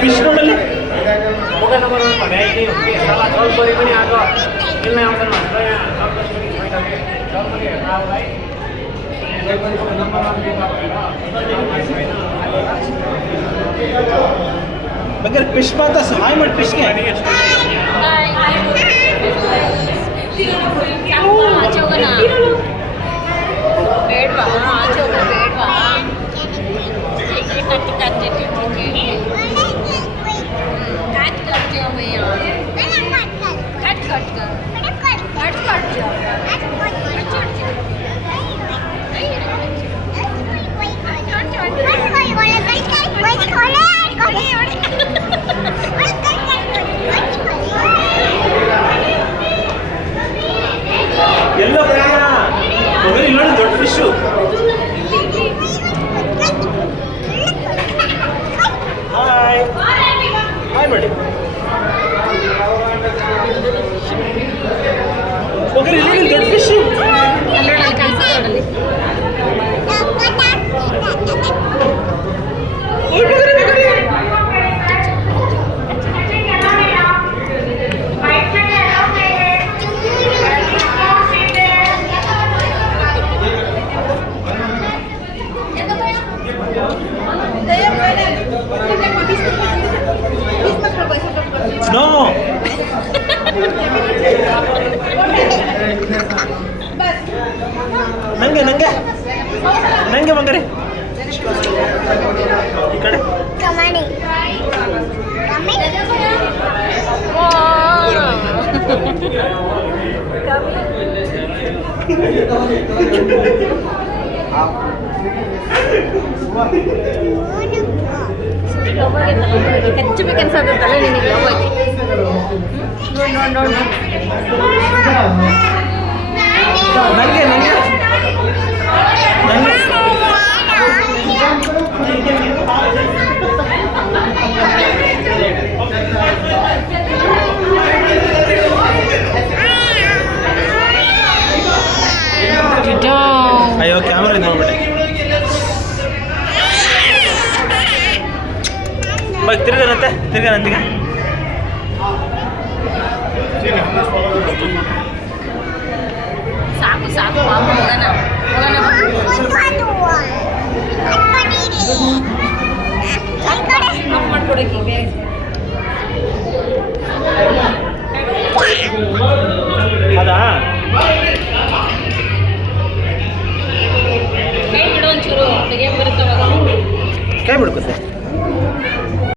Fish रोडಲ್ಲಿ होगा number 1 मा भ्याइ नै हो कि साला जल परि पनि आको खेल्न आउँछन् भनेर यहाँ जल परि हेर्न आउलाई नम्बर 1 मगर फिश पाता हाय मत फिश के ಬೇಡವಾ ಆಚೆ ಬೇಡವಾ ಎಲ್ಲೋ ಇನ್ನೊಂದು ದೊಡ್ಡ ಫಿಶು ಹಾಯ್ ಹಾಯ್ ಮಾಡಿ ಹೋಗ್ರಿ ಇಲ್ಲಿ ದೊಡ್ಡ ಫಿಶು No. ನಂಗೆ ನಂಗೆ ನಂಗೆ ಬಂದರೆ ಈ ಕಡೆ ಕಮಾಣಿ ಹೆಚ್ಚಬೇಕನ್ಸತ್ತಲ್ಲ ನಿನಗೆ ಲವ್ವಾಗಿ ನೋಡಿ ನಂಗೆ ನಂಗೆ ಅಯ್ಯೋ ಕ್ಯಾಮ್ರಾ ನೋಡ್ಬಿಟ್ಟೆ ಬಗ್ ತಿರ್ಗನಂತೆ ತಿರ್ಗನಂತಿಗೆ ಸಾಕು ಸಾಕು ಹೋಗೋಣ ಮಾಡ್ಕೊಡಕ್ಕೆ ಅದಾ ಕೈ ಬಿಡು ಒಂಚೂರು ಹೇಗೆ ಬರುತ್ತವಾಗ ಕೈ ಬಿಡ್ಕೋ ಸರ್